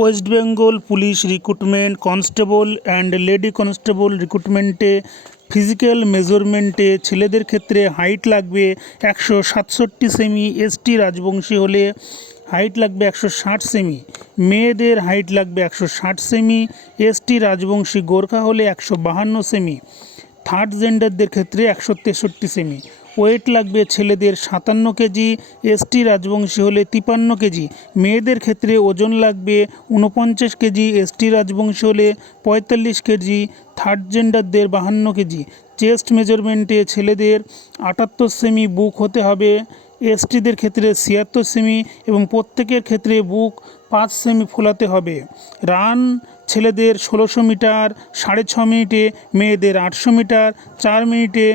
West Bengal police recruitment constable and lady constable রিক্রুটমেন্টে physical মেজারমেন্টে ছেলেদের ক্ষেত্রে হাইট লাগবে 167 সেমি, এসটি রাজবংশী হলে হাইট লাগবে 160 সেমি, মেয়েদের হাইট লাগবে 160 সেমি, এসটি রাজবংশী গোর্খা হলে 152 সেমি, থার্ড জেন্ডারদের ক্ষেত্রে 163 সেমি। ওয়েট লাগবে ছেলেদের 57 কেজি, এসটি রাজবংশী হলে 53 কেজি, মেয়েদের ক্ষেত্রে ওজন লাগবে 49 কেজি, এসটি রাজবংশী হলে 45 কেজি, থার্ড জেন্ডারদের 52 কেজি। চেস্ট মেজারমেন্টে ছেলেদের 78 সেমি বুক হতে হবে, এসটিদের ক্ষেত্রে 76 সেমি এবং প্রত্যেকের ক্ষেত্রে বুক 5 সেমি ফোলাতে হবে। রান ছেলেদের 1600 মিটার 6.5 মিনিটে, মেয়েদের 800 মিটার 4 মিনিটে,